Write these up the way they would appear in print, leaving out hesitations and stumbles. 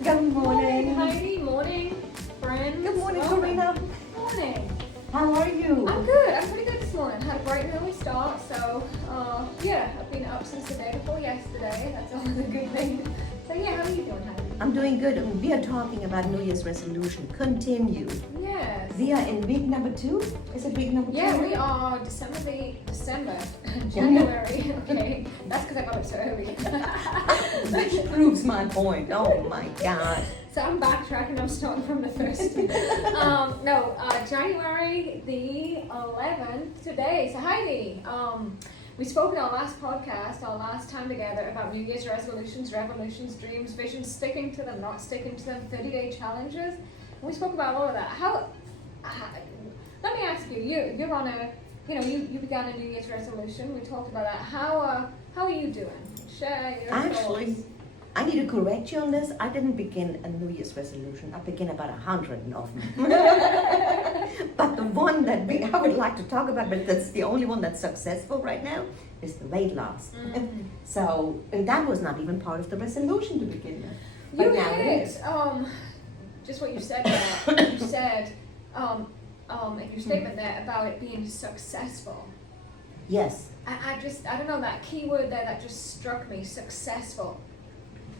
Good morning. Heidi. Morning, friends. Good morning, Welcome. Karina. Morning. How are you? I'm good. I'm pretty good this morning. Had a bright and early start, so yeah, I've been up since the day before yesterday. That's always a good thing. So yeah, how are you doing, Heidi? I'm doing good. We are talking about New Year's resolution. Continue. Yes. We are in week number 2. Is it week number 2? Yeah, we are January. Okay, that's because I got up so early. Which proves my point. Oh my God. So I'm backtracking. I'm starting from the first. January the 11th today. So Heidi, we spoke in our last podcast, our last time together, about New Year's resolutions, revolutions, dreams, visions, sticking to them, not sticking to them, 30-day challenges. And we spoke about all of that. Let me ask you. You're on a, you began a New Year's resolution. We talked about that. How are you doing? Share your Actually, thoughts. I need to correct you on this. I didn't begin a New Year's resolution. I began about 100 of them. But the one that I would like to talk about, but that's the only one that's successful right now, is the weight loss. Mm. So, and that was not even part of the resolution to begin with. You But now it hit is. just what you said there. You said in your statement there about it being successful. Yes. I don't know, that key word there that just struck me, successful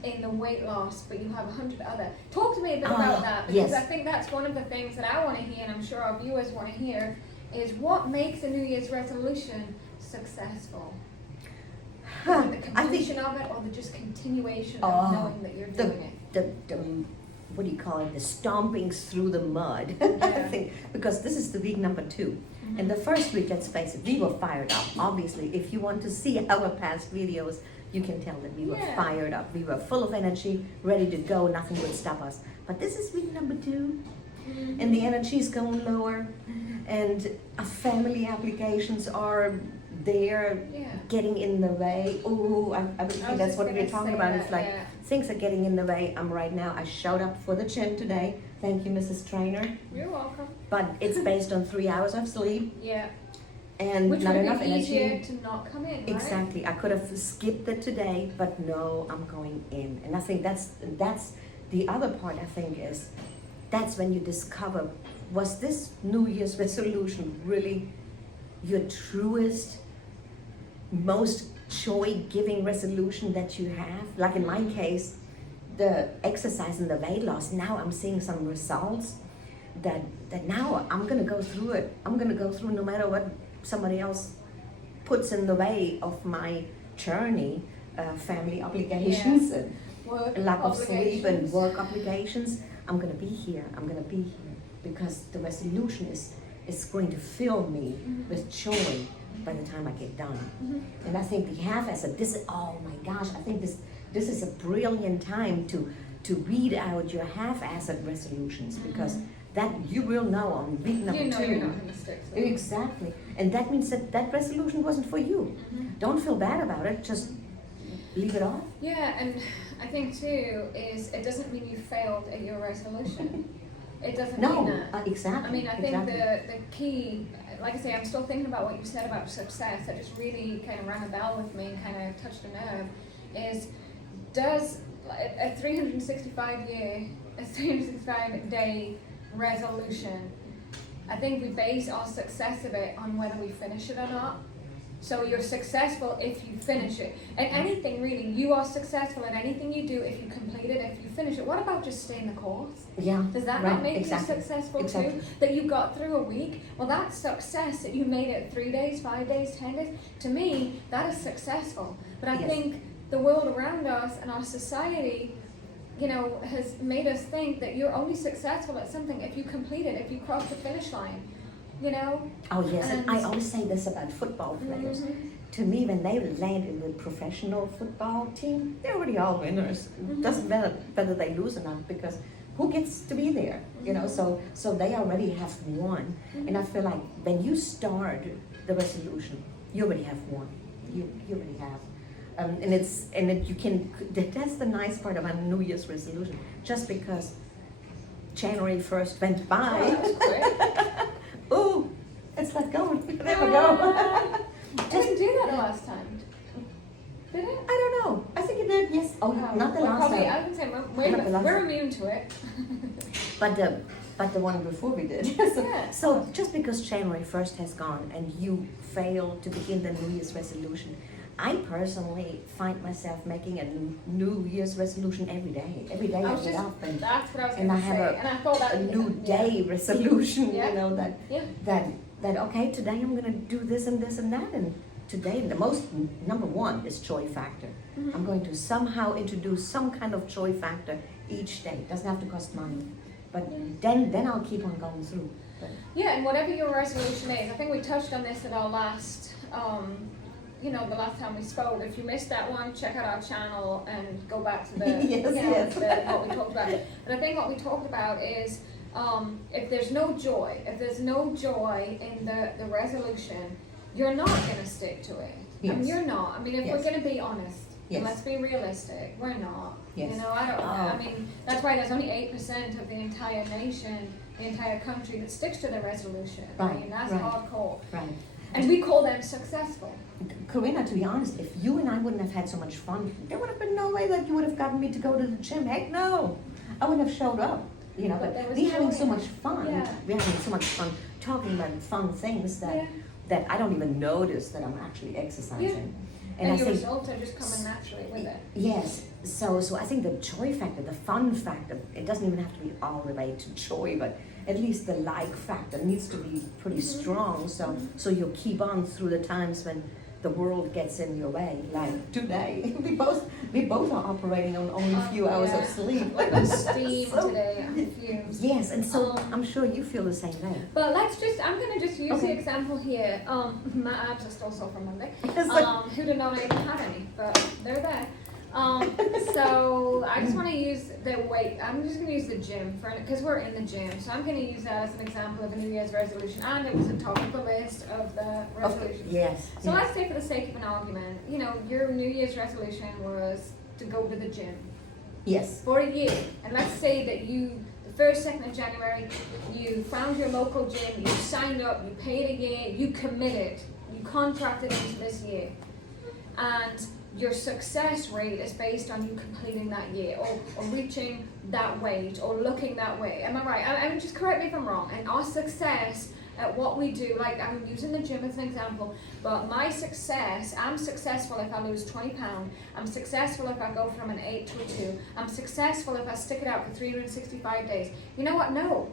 in the weight loss, but you have 100 other. Talk to me a bit about that, because yes. I think that's one of the things that I want to hear, and I'm sure our viewers want to hear, is what makes a New Year's resolution successful? Is it the completion of it, or the just continuation of knowing that you're doing it? The what do you call it? The stompings through the mud. I Yeah. think, because this is the week number 2. And the first week, let's face it, we were fired up. Obviously, if you want to see our past videos, you can tell that we were Yeah. fired up. We were full of energy, ready to go. Nothing would stop us. But this is week number 2, and the energy is going lower, and family obligations are there, Yeah. getting in the way. Oh, I would think that's what we're talking about. It's like things are getting in the way. Right now. I showed up for the gym today. Thank you, Mrs. Trainer. You're welcome. But it's based on 3 hours of sleep Yeah. and Which not would enough be easier energy. to not come in, right? Exactly. I could have skipped it today, but no, I'm going in. And I think that's the other part. I think is that's when you discover, was this New Year's resolution really your truest, most joy-giving resolution that you have? Like in my case, the exercise and the weight loss, now I'm seeing some results that now I'm going to go through it. I'm going to go through no matter what somebody else puts in the way of my journey, family obligations and Work lack of sleep and obligations. work obligations. I'm going to be here. I'm going to be here because the resolution is going to fill me with joy by the time I get done. And I think the half-assed, oh my gosh, I think this is a brilliant time to read out your half-assed resolutions, because that you will know on week number 2. You know you're not going to stick to it. Exactly. And that means that resolution wasn't for you. Don't feel bad about it, just leave it off. Yeah, and I think too is it doesn't mean you failed at your resolution. It doesn't No, mean that. exactly. I mean, I think exactly. the key, like I say, I'm still thinking about what you said about success. That just really kind of rang a bell with me and kind of touched a nerve. Is does a 365 day resolution, I think we base our success of it on whether we finish it or not. So you're successful if you finish it. And anything really, you are successful at anything you do if you complete it, if you finish it. What about just staying the course? Yeah. Does that right, not make exactly. you successful Exactly. too? That you got through a week? Well, that's success. That you made it 3 days, 5 days, 10 days. To me, that is successful. But I Yes. think the world around us and our society, has made us think that you're only successful at something if you complete it, if you cross the finish line. Oh yes, and I And- always say this about football players. To me, when they land in the professional football team, they're already all winners. Doesn't matter whether they lose or not, because who gets to be there? So they already have won. And I feel like when you start the resolution, you already have won. You already have. That's the nice part about New Year's resolution. Just because January 1st went by, Oh, that's quick. oh, it's let go. There we go. I didn't do that last time. Did it? I don't know. I think it did, yes. Oh, not the we're last probably, time. I would say Not the last we're time. immune to it. But the one before we did. Yeah. So just because January 1st has gone and you fail to begin the New Year's resolution, I personally find myself making a New Year's resolution every day. Every day I get up and That's what I was and going I to have say. And I thought that a new day resolution, Yeah. you know, that okay, today I'm gonna do this and this and that, and today the most number one is joy factor. Mhm. I'm going to somehow introduce some kind of joy factor each day. It doesn't have to cost money, but then I'll keep on going through. But Yeah, and whatever your resolution is, I think we touched on this at our last, the last time we spoke. If you missed that one, check out our channel and go back to the, Yes. what we talked about. But I think what we talked about is, if there's no joy in the resolution, you're not going to stick to it. I mean, Yes. you're not. I mean, if Yes. we're going to be honest, Yes. and let's be realistic, we're not. Yes. You know, I don't. Oh. I mean, that's why there's only 8% of the entire nation, the entire country that sticks to their resolution. I Right, mean, that's right. hardcore. right. And we call them successful. Corinna, to be honest, if you and I wouldn't have had so much fun, there would have been no way that you would have gotten me to go to the gym. Heck no. I wouldn't have showed up. You know, But there but was we're having joy so in much it. fun. Yeah. We're having so much fun talking about fun things that Yeah. that I don't even notice that I'm actually exercising. And I your think results are just coming naturally with it. yes. So I think the joy factor, the fun factor, it doesn't even have to be all the way to joy, but at least the like factor needs to be pretty strong. So you keep on through the times when the world gets in your way. Like today, we both are operating on only a few hours of sleep. Like on steam So- today, on fumes. Yes, and so Um, I'm sure you feel the same way. But I'm going to just use the Okay. example here. My abs are still sore from Monday. Yes, sir. Who did not even have any, but they're there. So I just want to use the weight. I'm just going to use the gym because we're in the gym. So I'm going to use that as an example of a New Year's resolution, and it was the top of the list of the resolutions. Yes. So yes. let's say, for the sake of an argument, your New Year's resolution was to go to the gym Yes. for a year, and let's say that the first, 2nd of January, you found your local gym, you signed up, you paid a year, you committed, you contracted into this year, and your success rate is based on you completing that year or reaching that weight or looking that way. Am I right? I mean, just correct me if I'm wrong. And our success at what we do, like I'm using the gym as an example, but my success, I'm successful if I lose 20 pounds. I'm successful if I go from an 8 to a 2. I'm successful if I stick it out for 365 days. You know what? No.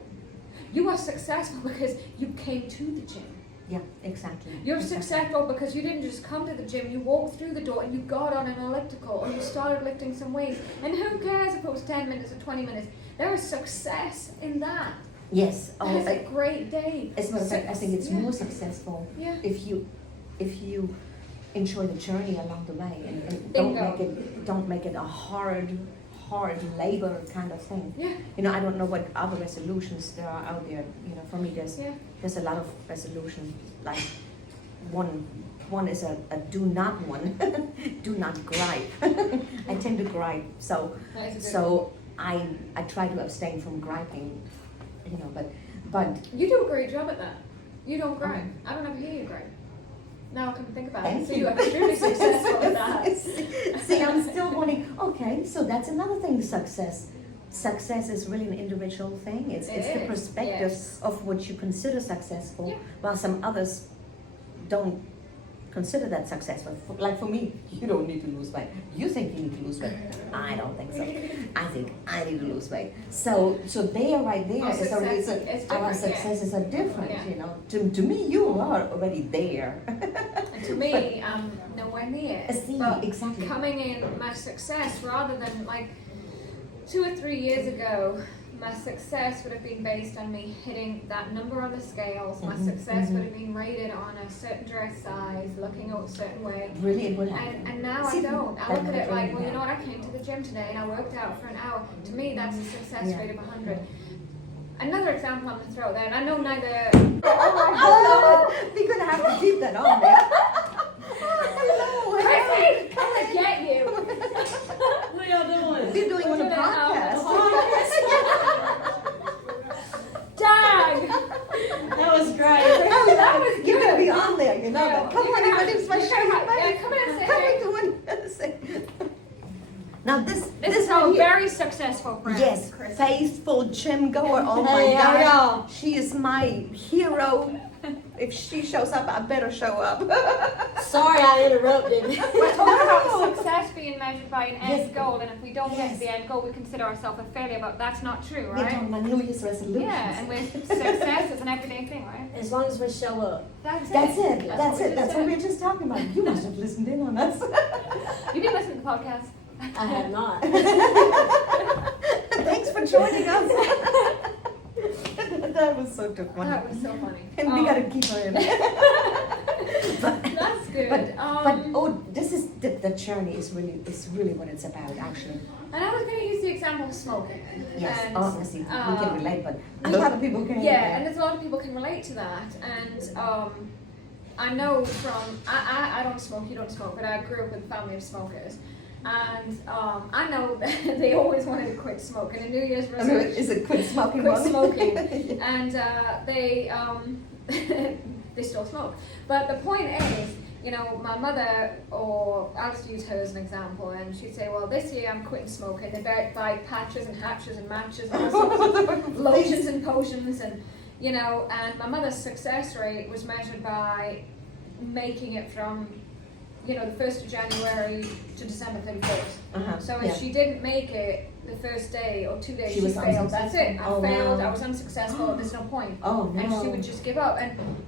You are successful because you came to the gym. Yeah, exactly. You're exactly. successful because you didn't just come to the gym, you walked through the door and you got on an elliptical or you started lifting some weights. And who cares if it was 10 minutes or 20 minutes? There is success in that. Yes. That is a great day. As a matter of fact, I think it's Yeah. more successful Yeah. if you enjoy the journey along the way and Bingo. don't make it a hard labor kind of thing. Yeah. You know, I don't know what other resolutions there are out there. You know, for me Yeah. there's a lot of resolutions. Like one is a do not one. Do not gripe. I tend to gripe. So That is a good so I try to abstain from griping. You know, but You do a great job at that. You don't gripe. I don't ever hear you gripe. Now I can think about it. Thank So you. you are extremely successful at that. See, I'm still wanting, okay, so that's another thing, success. Success is really an individual thing. It's It the is, perspective yes. of what you consider successful, Yeah. while some others don't consider that successful. Like for me, you don't need to lose weight. You think you need to lose weight. I don't think so. I think I need to lose weight. So there, right there, Our is success is our different, successes are different. Yeah. You know, to me, you are already there. And to me, I'm nowhere near. See, But exactly. coming in, my success, rather than like 2 or 3 years ago, my success would have been based on me hitting that number on the scales. My Mhm, success mhm. would have been rated on a certain dress size, looking a certain way. Really, it will happen. And now I See, don't. I that look at it never like, well, you happened. know what, I came to the gym today and I worked out for an hour. To me, that's a success Yeah. rate of 100. Another example I'm going to throw there, and I know neither... Oh, we're gonna have to keep that on there. Hello. Chrissy, come and get you! What y'all doing? We're doing on a We're gonna have a podcast. Dang! That was great. That was good. You're gonna be on there, you know Yeah, that. Come you're on, gonna everybody's my have- show. yeah, come in and say Come hey. on, come on. Now this This is right our here- very successful brand, Yes, Chris. faithful gym goer. Oh my Hey, how God, y'all? she is my hero. If she shows up, I better show up. Sorry I interrupted. We're talking about success being measured by an end Yes. goal, and if we don't Yes. get the end goal, we consider ourselves a failure, but that's not true, We're right? talking about New Year's resolutions. Yeah, and with success is an everyday thing, right? As long as we show up. That's it. That's it. That's That's what it. we That's just what we said. were just talking about. You must have listened in on us. You've been listening to the podcast. I have not. Thanks for joining us. That was so funny. That was so funny. And we gotta keep her in. That's good. But this is the journey is really what it's about actually. And I was going to use the example of smoking. Yes. And, Honestly, we can relate, but a we- lot of people can. Yeah, and there's a lot of people can relate to that. And I know from I don't smoke, you don't smoke, but I grew up with a family of smokers. And I know that they always wanted to quit smoking. A New Year's I mean, resolution. is it quit smoking? Quit one? smoking. Yeah. And they they still smoke. But the point is, you know, my mother, or I'll just use her as an example, and she'd say, well, this year I'm quitting smoking. They buy patches and hatches and matches and all sorts of lotions and potions, and you know, and my mother's success rate was measured by making it from, you know, the 1st of January to December 31st. Uh-huh. So if Yeah. she didn't make it the first day or 2 days, She she was failed. That's it. I unsuccessful. Oh, failed. wow. I was unsuccessful. There's no point. Oh no. And she would just give up.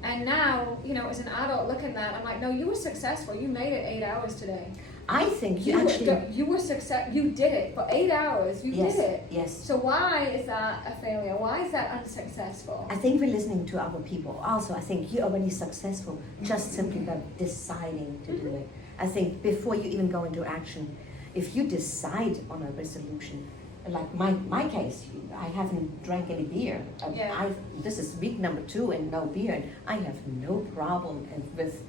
And now, you know, as an adult looking at that, I'm like, no, you were successful. You made it 8 hours today. I think you actually. You were success. You did it for 8 hours. You Yes. did it. Yes. So why is that a failure? Why is that unsuccessful? I think we're listening to other people. Also, I think you're already successful just simply by deciding to do it. I think before you even go into action, if you decide on a resolution, like my case, I haven't drank any beer. Yeah. This is week number 2 and no beer, and I have no problem with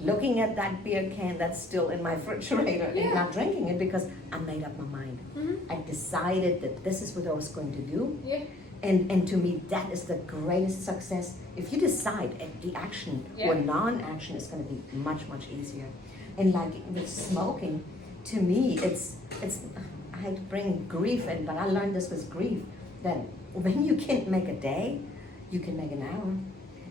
looking at that beer can that's still in my refrigerator Yeah. and not drinking it because I made up my mind. Mm-hmm. I decided that this is what I was going to do. Yeah. And to me, that is the greatest success. If you decide the action or Yeah. non-action is going to be much, much easier. And like with smoking, to me, it's I hate to bring grief in, but I learned this with grief, that when you can't make a day, you can make an hour.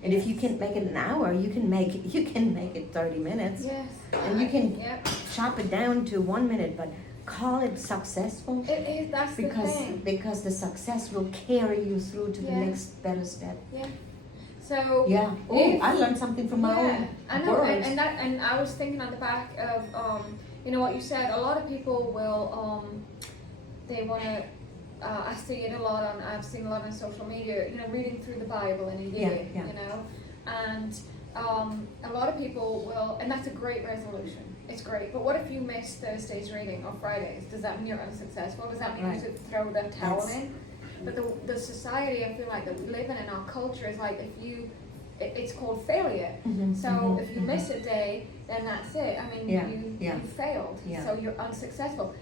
And if you can't make it an hour, you can make it 30 minutes. Yes. And you can Yep. chop it down to 1 minute, but call it successful. It is. That's the thing. Because the success will carry you through to the Yeah. next better step. Yeah. So. Yeah. Oh, if- I learned something from my Yeah, own I know, words. and I was thinking on the back of you know what you said. A lot of people will they want to. I see it a lot on. I've seen a lot on social media. You know, reading through the Bible in a year. Yeah, yeah. You know, and a lot of people will, and that's a great resolution. It's great. But what if you miss Thursday's reading or Fridays? Does that mean you're unsuccessful? Does that mean Right. you should throw the towel That's- in? But the society I feel like that we live in our culture is like if you. It's called failure. Mhm, So mhm, if you mhm. miss a day, then that's it. I mean, Yeah, you yeah. failed. Yeah. So you're unsuccessful.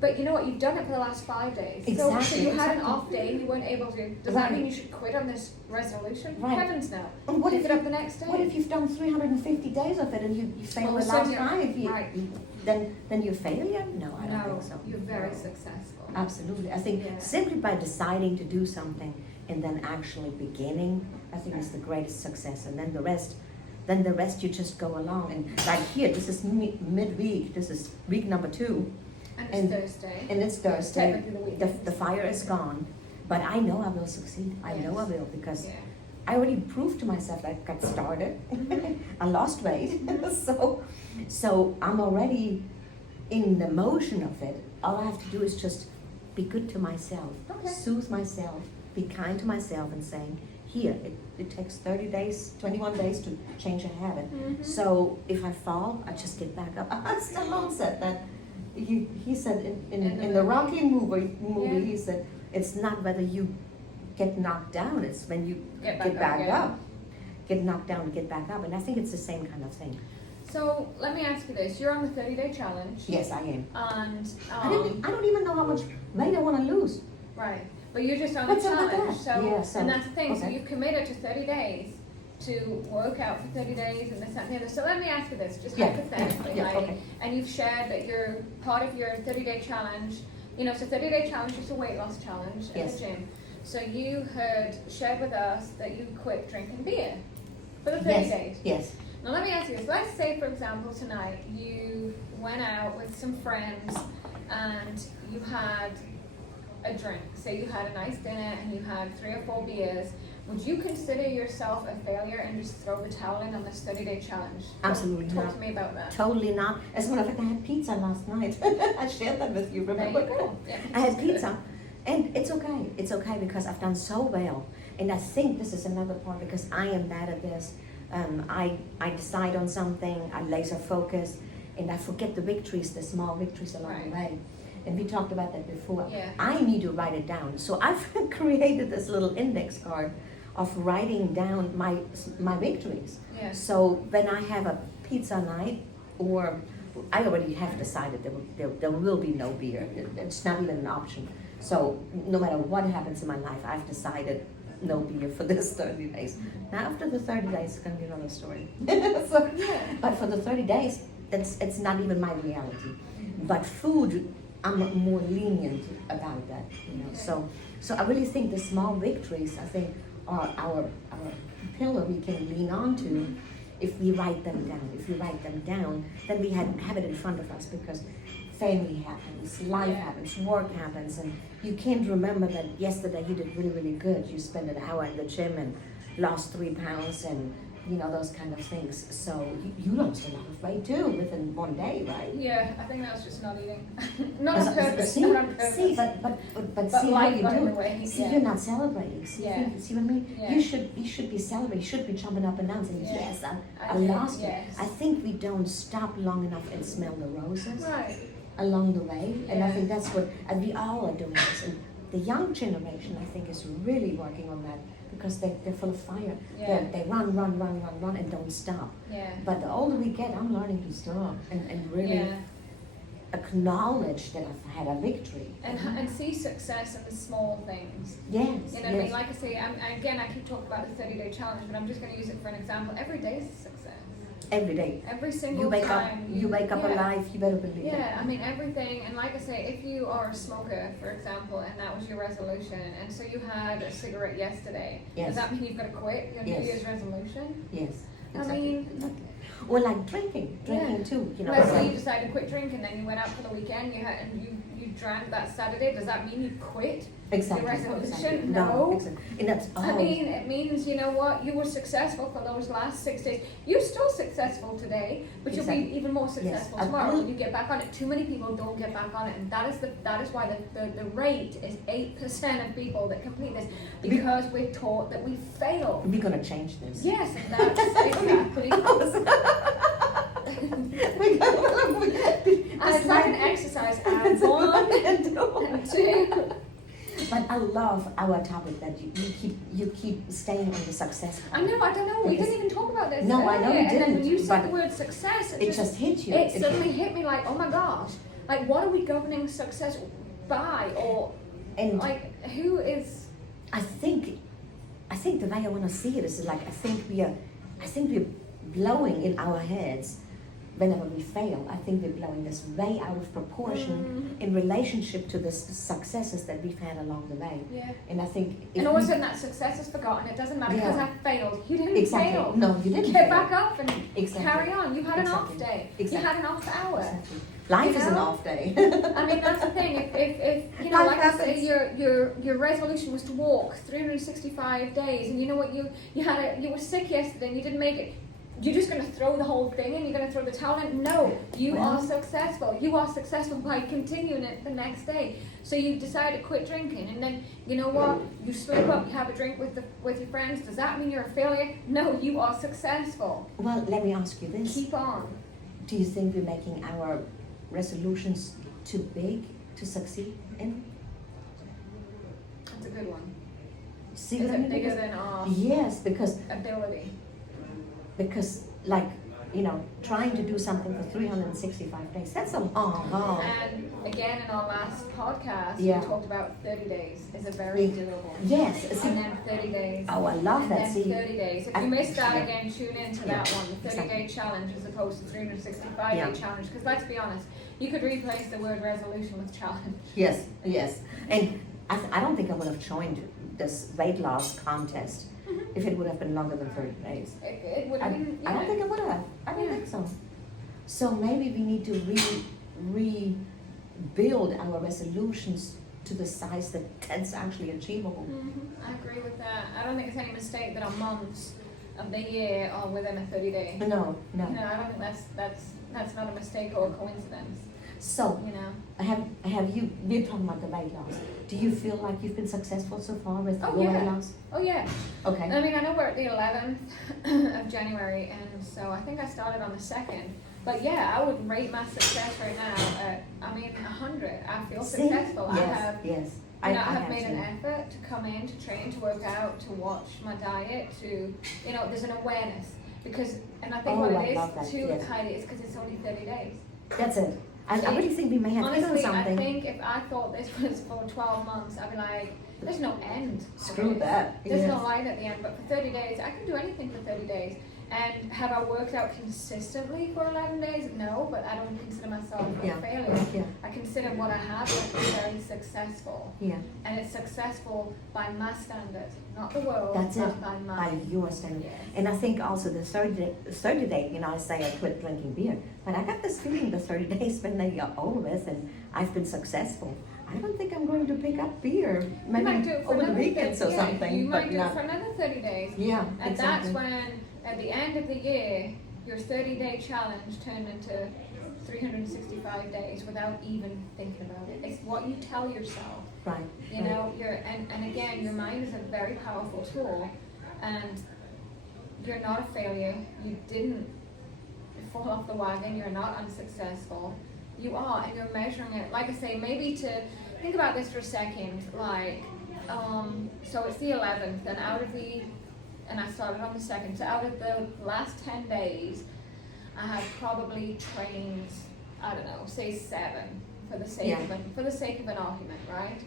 But you know what? You've done it for the last 5 days. So Exactly, you had an exactly. off day and you weren't able to. Does Right. that mean you should quit on this resolution? Right. Heavens no. And what Pick if it up you- the next day. What if you've done 350 days of it and you fail All the of a sudden last you're- 5? right. Then you're failure? No, I don't No, think so. you're very No. successful. Absolutely. I think Yeah. simply by deciding to do something and then actually beginning, I think is the greatest success. And then the rest you just go along. And like here, this is midweek. This is week number 2. And it's And- Thursday. And it's Thursday. Technically the The, weekend. the fire is gone. But I know I will succeed. I know I Yes. will because Yeah. I already proved to myself that I got started. I lost weight. so I'm already in the motion of it. All I have to do is just be good to myself, Okay. soothe myself, be kind to myself and saying, here, it takes 30 days, 21 days to change a habit. Mhm. So if I fall, I just get back up. Stallone said that. He said in the Rocky movie, Yeah. he said, it's not whether you get knocked down, it's when you Get get back back up, yeah. up. Get knocked down and get back up. And I think it's the same kind of thing. So let me ask you this: you're on the 30-day challenge. Yes, I am. And I don't even know how much weight I want to lose. right, but you're just on What's the up with challenge. that? So Yeah, so- and that's the thing. So okay. you've committed to 30 days, to work out for 30 days and this, that, and the other. So let me ask you this, just Yeah, hypothetically, yeah, right? okay. And you've shared that you're part of your 30-day challenge. You know, so 30-day challenge is a weight loss challenge at Yes. the gym. So you had shared with us that you quit drinking beer for the 30 Yes, days. yes, Now let me ask you this. Let's say, for example, tonight you went out with some friends and you had a drink. Say you had a nice dinner and you had 3 or 4 beers. Would you consider yourself a failure and just throw the towel in on this 30-day challenge? Absolutely Talk not. to me about that. Totally not. As a matter of fact, I had pizza last night. I shared that with you, There remember? you go. Yeah, I had pizza's good. pizza. And it's okay. It's okay because I've done so well. And I think this is another part because I am bad at this. I decide on something, I laser focus, and I forget the victories, the small victories along the way. And we talked about that before. Yeah. I need to write it down. So I've created this little index card of writing down my victories. Yeah. So when I have a pizza night, or I already have decided there will be no beer. It's not even an option. So no matter what happens in my life, I've decided no beer for this 30 days. Now after the 30 days, it's going to be another story. So, Yeah. but for the 30 days, it's not even my reality. But food, I'm more lenient about that. You know. So I really think the small victories, I think, are our pillar we can lean on to if we write them down. If we write them down, then we have it in front of us because family happens, life happens, work happens, and you can't remember that yesterday you did really, really good. You spent an hour in the gym and lost 3 pounds and, you know, those kind of things. So you lost a lot of weight too within one day, right? Yeah, I think that was just not eating. Not on purpose. See, Not on purpose. see, but see how life you got in do the way, it. See, yeah. you're not celebrating. See, Yeah. see what I mean? Yeah. You should be celebrating. You should be jumping up and down saying, Yeah. yes, I did, lost it. yes. I think we don't stop long enough and smell the roses Right. along the way, and I Yeah. think that's what, and we all are doing this. And the young generation, I think, is really working on that because they're full of fire. Yeah. They run, and don't stop. Yeah. But the older we get, I'm learning to stop and really Yeah. acknowledge that I've had a victory. And see success in the small things. Yes, You know what I yes. mean? Like I say, I keep talking about the 30-day challenge, but I'm just going to use it for an example. Every day is a success. Every day. Every single You wake up, time. you wake up yeah. alive, you better believe it. Yeah, I mean everything, and like I say, if you are a smoker, for example, and that was your resolution, and so you had a cigarette yesterday, Yes. does that mean you've got to quit your New Yes. Year's resolution? Yes, I exactly. mean- exactly. Or like drinking Yeah. too, you know. Let's it's say you like- decided to quit drinking, then you went out for the weekend, you drank that Saturday. Does that mean you quit? Exactly. Your resolution? Exactly. No. Exactly. And that's I mean, it means, you know what, you were successful for those last 6 days. You're still successful today, but you'll Exactly. be even more successful Yes. tomorrow when you get back on it. Too many people don't get back on it, and that is why the rate is 8% of people that complete this, because we're taught that we fail. We're gonna change this. Yes, and that's exactly. And it's like an exercise. And 1 and 2. But I love our topic that you keep staying on the success part. I know, I don't know. We Because- didn't even talk about this. No, I know earlier. we And then when didn't, you said the but word success, It just hit you. it suddenly hit me like, oh my gosh, like what are we governing success by, or and like who is? I think the way I want to see it is like I think we're blowing in our heads whenever we fail. I think we're blowing this way out of proportion in relationship to the successes that we've had along the way. Yeah. And I think if And all of a we- sudden that success is forgotten. It doesn't matter Yeah. because I failed. You didn't exactly fail. no, you didn't Get fail. back up and Exactly. carry on. You had an off Exactly. day. Exactly. You had an off hour. Exactly. Life You is an know? off day. I mean, that's the thing. If you know, Life like I say, happens. your resolution was to walk 365 days, and you know what, you were sick yesterday and you didn't make it. You're just going to throw the whole thing in? You're going to throw the towel in? No, you Well- are successful. You are successful by continuing it the next day. So you decide to quit drinking, and then you know what? You slip up, you have a drink with your friends. Does that mean you're a failure? No, you are successful. Well, let me ask you this. Keep on. Do you think we're making our resolutions too big to succeed in? That's a good one. See Is what I it mean? bigger Because- than our Yes, because ability? like trying to do something for 365 days. That's a long. And again, in our last podcast, Yeah. we talked about 30 days is a very doable. Yes. See, And then 30 days. oh, I love And that. then See, 30 days. If I- you missed that yeah. again, tune into Yeah, that one, the 30-day exactly. challenge as opposed to 365-day Yeah. challenge. Because let's be honest, you could replace the word resolution with challenge. yes, yes. And I don't think I would have joined this weight loss contest if it would have been longer than 30 days. It would I, have been, I don't think I would have. I don't Yeah. think so. So maybe we need to rebuild our resolutions to the size that's actually achievable. I agree with that. I don't think it's any mistake that our months of the year are within a 30-day. No. I don't think that's not a mistake or a coincidence. So You know. have you? We're talking about the weight loss. Do you feel like you've been successful so far with Oh, your yeah. weight loss? Oh yeah. Okay. I mean, I know we're at the 11th of January, and so I think I started on the 2nd. But yeah, I would rate my success right now at, 100. I feel See? successful. Yes. I have, Yes. I have made an too. effort to come in, to train, to work out, to watch my diet, to, there's an awareness. Because, and I think Oh, what I it love that, is too, yes. Heidi, is because it's only 30 days. That's it. I really think we may have hit on Honestly, something. I think if I thought this was for 12 months, I'd be like, there's no end. to Screw this. that. There's Yes. no light at the end, but for 30 days, I can do anything for 30 days. And have I worked out consistently for 11 days? No, but I don't consider myself Yeah. a failure. Yeah. I consider what I have been very successful. Yeah. And it's successful by my standards, not the world, That's but it. by By mine. your standard. Yes. And I think also the 30 day, I say I quit drinking beer, but I got this feeling the 30 days when they are over with and I've been successful. I don't think I'm going to pick up beer. You Maybe might do it for over the another weekends 30 or yeah, something. You might but do not, it for another 30 days. yeah, And exactly. that's when, at the end of the year, your 30-day challenge turned into 365 days without even thinking about it. It's what you tell yourself. Right. You know, and again, your mind is a very powerful tool, and you're not a failure. You didn't fall off the wagon. You're not unsuccessful. You are, and you're measuring it. Like I say, maybe to think about this for a second. Like, so it's the 11th, and I started on the 2nd. So out of the last 10 days, I have probably trained, I don't know, say 7 for the sake Yeah. of an argument, right?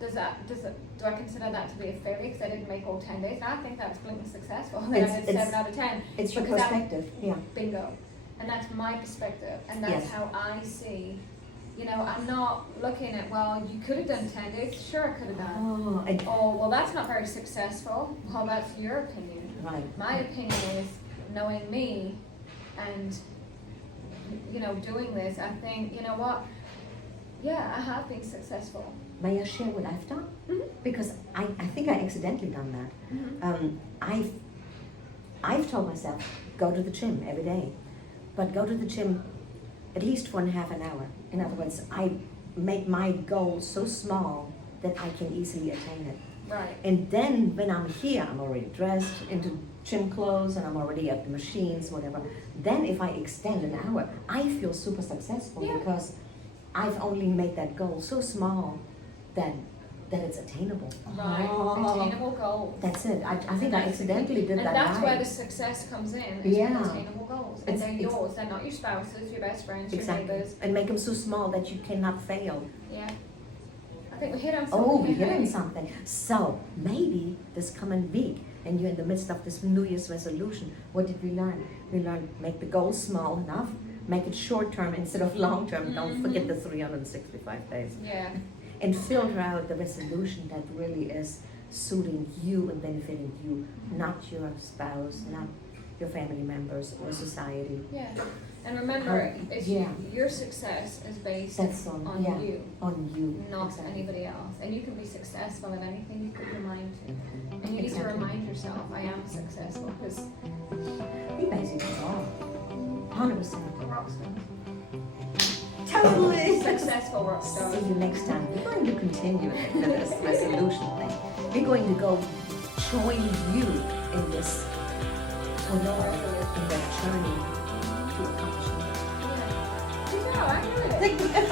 Do I consider that to be a failure because I didn't make all 10 days? No, I think that's blatantly successful. That I did 7 out of 10. It's your because that- perspective. Yeah. Bingo. And that's my perspective, and that's Yes. how I see. I'm not looking at, well, you could have done 10 days. Sure, I could have done. Oh, and, Oh, well, that's not very successful. Well, that's your opinion. right. My opinion is, knowing me and, doing this, I think, you know what? Yeah, I have been successful. May I share what I've done? Mhm. Because I think I accidentally done that. Mhm. I've told myself, go to the gym every day, but go to the gym at least for half an hour. In other words, I make my goal so small that I can easily attain it. Right. And then when I'm here, I'm already dressed into gym clothes and I'm already at the machines, whatever. Then if I extend an hour, I feel super successful Yeah. because I've only made that goal so small that it's attainable. Right. Oh. Attainable goals. That's it. I think I That's the accidentally key. did and that that's where right. the success comes in. Is Yeah. with attainable goals, and It's- they're it's- yours. They're not your spouse's, your best friends, your Exactly. neighbors. And make them so small that you cannot fail. Yeah. I think we hit on something. Oh, we here, hit on Heidi. something. So maybe this coming week, and you're in the midst of this New Year's resolution, what did we learn? We learned make the goal small enough, make it short term instead of long term. Don't forget the 365 days. Yeah. And filter out the resolution that really is suiting you and benefiting you, not your spouse, not your family members or society. Yeah. And remember, it's Yeah. your success is based That's on yeah, you, on you. not Exactly. anybody else. And you can be successful in anything you put your mind to. Mhm. And you need to Exactly. remind yourself, I am successful, because We basically are. 100%. we're rock stars. Totally. Successful rock stars. See you next time. We're going to continue this resolution thing. We're going to go join you in this, in that journey to accomplishment. Yeah. Good job, I knew it.